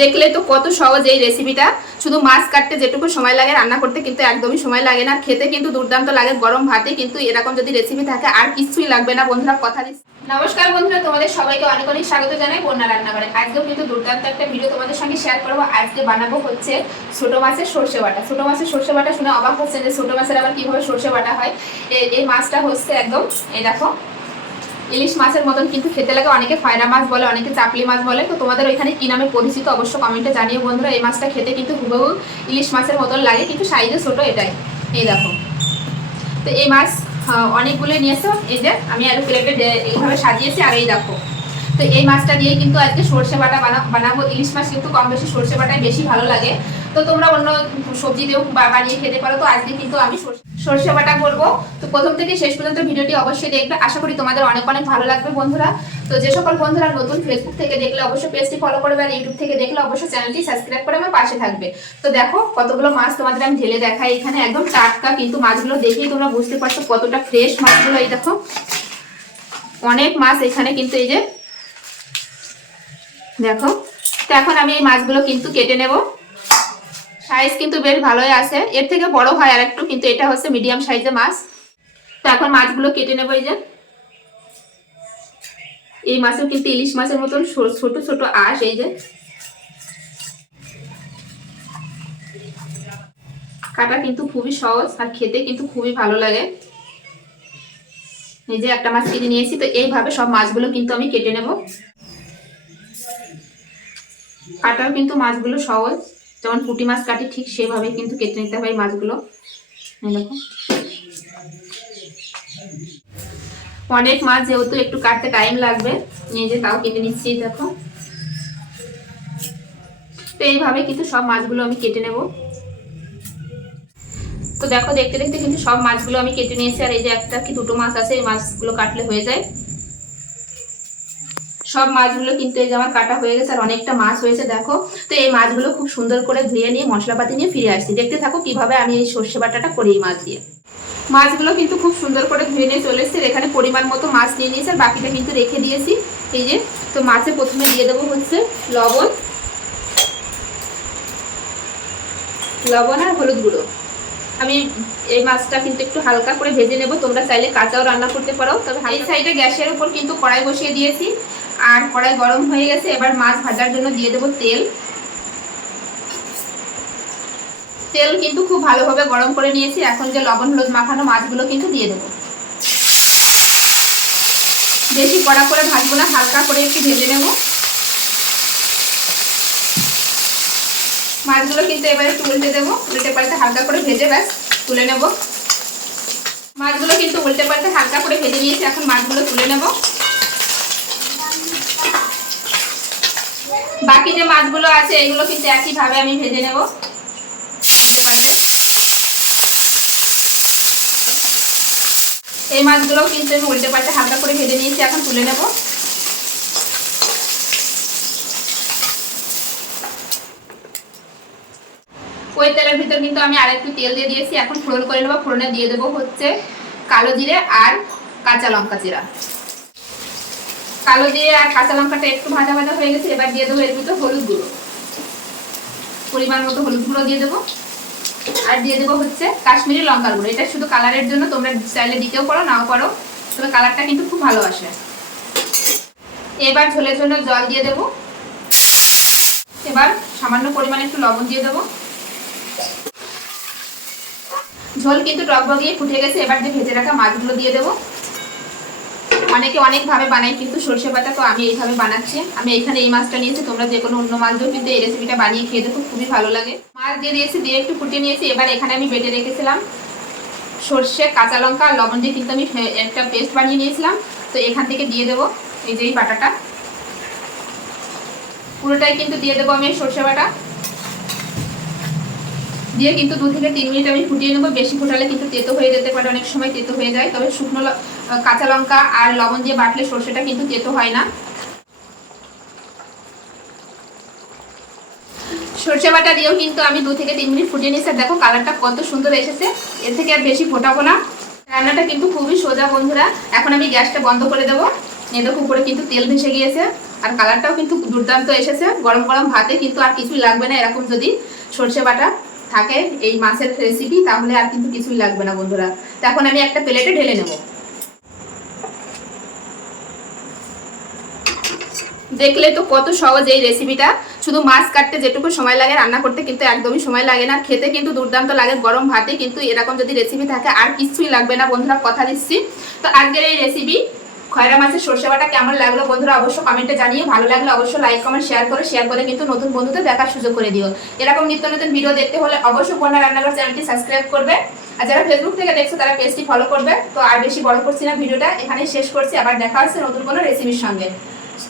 দেখলে তো কত সহজ এই রেসিপিটা শুধু মাছ কাটতে যেটুকু সময় লাগে, রান্না করতে কিন্তু একদমই সময় লাগে না। খেতে কিন্তু দুর্দান্ত লাগে গরম ভাতে, কিন্তু এরকম যদি রেসিপি থাকে, আর কিছুই লাগবে না। বন্ধুরা, কথা দিচ্ছি। নমস্কার বন্ধুরা, তোমাদের সবাইকে অনেক অনেক স্বাগত জানাই বন্যা রান্নাঘরে। আজকেও কিন্তু দুর্দান্ত একটা ভিডিও তোমাদের সঙ্গে শেয়ার করব। আজকে বানাবো হচ্ছে ছোট মাছের সর্ষে বাটা। ছোট মাছের সর্ষে বাটা শুনে অবাক হচ্ছে যে ছোট মাছের আবার কীভাবে সর্ষে বাটা হয়। এই মাছটা হচ্ছে একদম, এই দেখো ইলিশ মাছের মতন কিন্তু খেতে লাগে। অনেকে ফয়রা মাছ বলে, অনেকে চাপলি মাছ বলে। তো তোমাদের ওইখানে কি নামে পরিচিত? অবশ্য কমেন্টে জানিও বন্ধুরা, এই মাছটা খেতে কিন্তু হুবহু ইলিশ মাছের মতন লাগে, কিন্তু সাইজে ছোট এটাই। এই দেখো। তো এই মাছ অনেকগুলো নিয়েছো। এই যে, আমি আলু প্লেটে এইভাবে সাজিয়েছি, আর এই দেখো। তো এই মাছটা দিয়ে কিন্তু আজকে সর্ষে বাটা বানা- বানাবো। ইলিশ মাছ কিন্তু কম বেশি সর্ষে বাটাই বেশি ভালো লাগে। তো তোমরা অন্য সবজি দিয়েও বানিয়ে খেতে পারো, তো আজকে কিন্তু আমি সর্ষে বাটা করব। তো প্রথম থেকে শেষ পর্যন্ত ভিডিওটি অবশ্যই দেখবে। আশা করি তোমাদের অনেক অনেক ভালো লাগবে বন্ধুরা। তো যে সকল বন্ধুরা নতুন ফেসবুক থেকে দেখলে অবশ্যই পেজটি ফলো করবে আর ইউটিউব থেকে দেখলে অবশ্যই চ্যানেলটি সাবস্ক্রাইব করে আমার পাশে থাকবে। তো দেখো কতগুলো মাছ তোমাদের আমি ঢেলে দেখাই। এখানে একদম টাটকা কিন্তু মাছগুলো দেখেই তোমরা বুঝতে পারছ কতটা ফ্রেশ মাছগুলো এই দেখো। অনেক মাছ এখানে কিন্তু এই যে, দেখো। তো এখন আমি এই মাছগুলো কিন্তু কেটে নেব। সাইজ কিন্তু বেশ ভালোই আছে। এর থেকে বড় হয় আর একটু কিন্তু এটা হচ্ছে মিডিয়াম সাইজের মাছ। তো এখন মাছগুলো কেটে নেব এই যে। এই মাছেও কিন্তু ইলিশ মাছের মতন ছোট ছোট আঁশ, এই যে। কাটা কিন্তু খুবই সহজ আর খেতে কিন্তু খুবই ভালো লাগে। এই যে একটা মাছ কেটে নিয়েছি, তো এইভাবে সব মাছগুলো কিন্তু আমি কেটে নেব। কাটাও কিন্তু মাছগুলো সহজ। যেমন পুঁটি মাছ কাটি ঠিক সেভাবে কিন্তু কেটে নিতে হবে এই মাছগুলো। দেখো। অনেক মাছ যেহেতু একটু কাটতে টাইম লাগবে নিয়ে যে তাও কেটে নিচ্ছি, দেখো। তো এইভাবে কিন্তু সব মাছগুলো আমি কেটে নেব। তো দেখো, দেখতে দেখতে কিন্তু সব মাছগুলো আমি কেটে নিয়েছি, আর এই যে একটা কি দুটো মাছ আছে, এই মাছগুলো কাটলে হয়ে যায়। সব মাছগুলো কিন্তু এই যে আমার কাটা হয়ে গেছে আর অনেকটা মাছ হয়েছে, দেখো। তো এই মাছগুলো খুব সুন্দর করে ধুয়ে নিয়ে, মশলাপাতি নিয়ে ফিরে আসছি। দেখতে থাকো কীভাবে আমি এই সর্ষে বাটাটা করি এই মাছ দিয়ে। মাছগুলো কিন্তু খুব সুন্দর করে ধুয়ে নিয়ে চলে এসেছে এখানে পরিমাণ মতো মাছ নিয়ে নিয়েছে আর বাকিটা কিন্তু রেখে দিয়েছি। এই যে, তো মাছে প্রথমে দিয়ে দেবো হচ্ছে লবণ লবণ আর হলুদ গুঁড়ো। আমি এই মাছটা কিন্তু একটু হালকা করে ভেজে নেব। তোমরা চাইলে কাঁচাও রান্না করতে পারো। তবে এই সাইডে গ্যাসের উপর কিন্তু কড়াই বসিয়ে দিয়েছি। আর কড়াই গরম হয়ে গেছে, এবার মাছ ভাজার জন্য দিয়ে দেবো তেল। তেল কিন্তু খুব ভালোভাবে গরম করে নিয়েছি, এখন যে লবণ হলুদ মাখানো মাছগুলো কিন্তু দিয়ে দেবো। বেশি কড়া করে ভাজবো না, হালকা করে একটু ভেজে নেব। মাছগুলো কিন্তু এবারে একটু উল্টে দেবো, উল্টে পাল্টে হালকা করে ভেজে ব্যাস, তুলে নেব। মাছগুলো কিন্তু উল্টে পাল্টে হালকা করে ভেজে নিয়েছি, এখন মাছগুলো তুলে নেব। বাকি যে মাছগুলো আছে, এগুলো কিন্তু একইভাবে আমি ভেজে নেব। এই মাছগুলোও কিন্তু আমি উল্টে পাল্টে হালকা করে ভেজে নিয়েছি, এখন তুলে নেব। ওই তেলের ভিতর কিন্তু আমি আর একটু তেল দিয়ে দিয়েছি, এখন ফোড়ন করে নেব। ফোড়নে দিয়ে দেবো হচ্ছে কালো জিরে আর কাঁচা লঙ্কা জিরা। কালো দিয়ে আর কাঁচা লঙ্কাটা একটু ভাজা ভাজা হয়ে গেছে, এবার দিয়ে দেবো এর ভিতর হলুদ গুঁড়ো। পরিমাণ মতো হলুদ গুঁড়ো দিয়ে দেবো। আর দিয়ে দেবো হচ্ছে কাশ্মীরি লঙ্কার গুঁড়ো। এটা শুধু কালারের জন্য, তোমরা চাইলে দিতেও পারো, নাও পারো। তবে কালারটা কিন্তু খুব ভালো আসে। এবার ঝোলের জন্য জল দিয়ে দেবো। এবার সামান্য পরিমাণে একটু লবণ দিয়ে দেবো। ঝোল কিন্তু টকবগিয়ে ফুটে গেছে, এবার যে ভেজে রাখা মাছগুলো দিয়ে দেবো। অনেকে অনেকভাবে বানাই, কিন্তু সর্ষে পাতা তো আমি এইভাবে বানাচ্ছি। আমি এখানে এই মাছটা নিয়েছি, তোমরা যে কোনো অন্য মাছ দিয়েও কিন্তু এই রেসিপিটা বানিয়ে খেয়ে দেখো, খুবই ভালো লাগে। মাছ দিয়ে দিয়েছি, দিয়ে একটু ফুটিয়ে নিয়েছি, এবার এখানে আমি বেটে রেখেছিলাম সর্ষে, কাঁচা লঙ্কা আর লবণ দিয়ে কিন্তু আমি একটা পেস্ট বানিয়ে নিয়েছিলাম। তো এখান থেকে দিয়ে দেবো এই যে এই বাটাটা। পুরোটাই কিন্তু দিয়ে দেবো আমি সর্ষে বাটা। দিয়ে কিন্তু দু থেকে তিন মিনিট আমি ফুটিয়ে নেব। বেশি ফোটালে কিন্তু তেতো হয়ে যেতে পারে, অনেক সময় তেতো হয়ে যায়। তবে শুকনো কাঁচা লঙ্কা আর লবণ দিয়ে বাটলে সর্ষেটা কিন্তু তেতো হয় না। সর্ষে বাটা দিয়েও কিন্তু আমি দু থেকে তিন মিনিট ফুটিয়ে নিয়েছি। দেখো, কালারটা কত সুন্দর এসেছে। এর থেকে আর বেশি ফোটাবো না। রান্নাটা কিন্তু খুবই সোজা, বন্ধুরা। এখন আমি গ্যাসটা বন্ধ করে দেবো। দেখো, উপরে কিন্তু তেল ভেসে গিয়েছে। আর কালারটাও কিন্তু দুর্দান্ত এসেছে। গরম গরম ভাতে কিন্তু আর কিছুই লাগবে না এরকম যদি সর্ষে বাটা থাকে এই মাছের রেসিপি তাহলে আর কিন্তু কিছুই লাগবে না, বন্ধুরা। তো এখন আমি একটা প্লেটে ঢেলে নেব। দেখলে তো কত সহজ এই রেসিপিটা শুধু মাছ কাটতে যেটুকু সময় লাগে, রান্না করতে কিন্তু একদমই সময় লাগে না। খেতে কিন্তু দুর্দান্ত লাগে, গরম ভাতে কিন্তু এরকম যদি রেসিপি থাকে, আর কিছুই লাগবে না। বন্ধুরা, কথা দিচ্ছি। তো আজকের এই রেসিপি খয়রা মাছের সর্ষে বাটা কেমন লাগল বন্ধুরা অবশ্য কমেন্টে জানিয়ে ভালো লাগলে অবশ্যই লাইক কমেন্ট শেয়ার করে। শেয়ার করে কিন্তু নতুন বন্ধুদের দেখার সুযোগ করে দিও। এরকম নিত্য নতুন ভিডিও দেখতে হলে অবশ্যই কন্যা রান্নাঘর চ্যানেলটি সাবস্ক্রাইব করবে। আর যারা ফেসবুক থেকে দেখছ, তারা পেজটি ফলো করবে। তো আর বেশি বড় করছি না ভিডিওটা। এখানেই শেষ করছি। আবার দেখা হচ্ছে নতুন কোনো রেসিপির সঙ্গে।